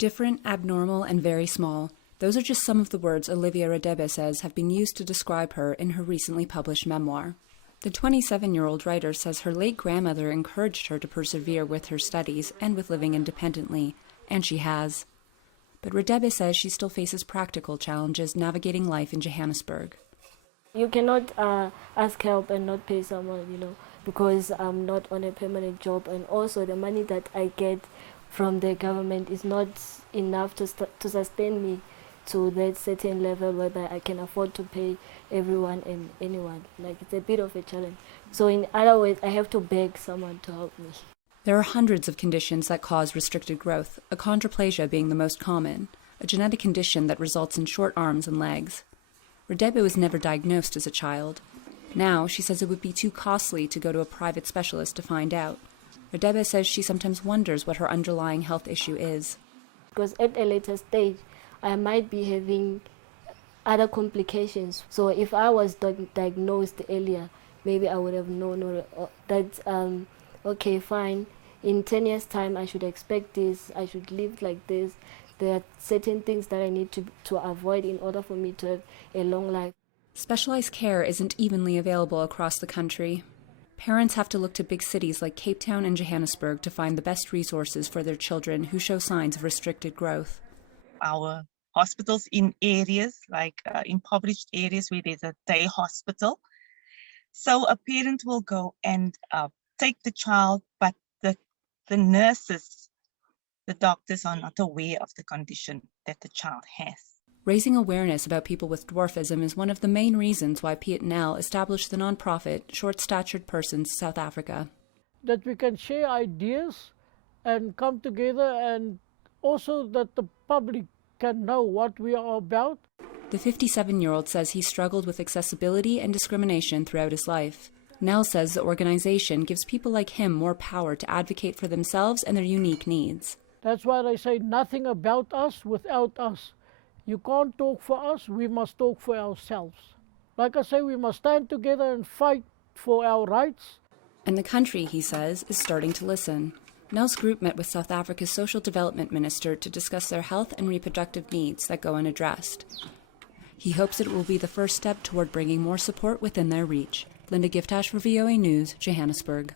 Different, abnormal, and very small. Those are just some of the words Olivia Radebe says have been used to describe her in her recently published memoir. The 27-year-old writer says her late grandmother encouraged her to persevere with her studies and with living independently, and she has. But Radebe says she still faces practical challenges navigating life in Johannesburg. You cannot ask help and not pay someone, because I'm not on a permanent job, and also the money that I get from the government is not enough to sustain me to that certain level whereby I can afford to pay everyone and anyone. Like, it's a bit of a challenge. So in other words, I have to beg someone to help me. There are hundreds of conditions that cause restricted growth, achondroplasia being the most common, a genetic condition that results in short arms and legs. Radebe was never diagnosed as a child. Now, she says it would be too costly to go to a private specialist to find out. Radebe says she sometimes wonders what her underlying health issue is. Because at a later stage, I might be having other complications. So if I was diagnosed earlier, maybe I would have known that, okay, fine, in 10 years' time I should expect this, I should live like this. There are certain things that I need to avoid in order for me to have a long life. Specialized care isn't evenly available across the country. Parents have to look to big cities like Cape Town and Johannesburg to find the best resources for their children who show signs of restricted growth. Our hospitals in areas like impoverished areas where there's a day hospital. So a parent will go and take the child, but the nurses, the doctors are not aware of the condition that the child has. Raising awareness about people with dwarfism is one of the main reasons why Piet Nel established the nonprofit Short-Statured Persons South Africa. That we can share ideas and come together, and also that the public can know what we are about. The 57-year-old says he struggled with accessibility and discrimination throughout his life. Nel says the organization gives people like him more power to advocate for themselves and their unique needs. That's why they say nothing about us without us. You can't talk for us, we must talk for ourselves. Like I say, we must stand together and fight for our rights. And the country, he says, is starting to listen. Nel's group met with South Africa's Social Development Minister to discuss their health and reproductive needs that go unaddressed. He hopes it will be the first step toward bringing more support within their reach. Linda Giftash for VOA News, Johannesburg.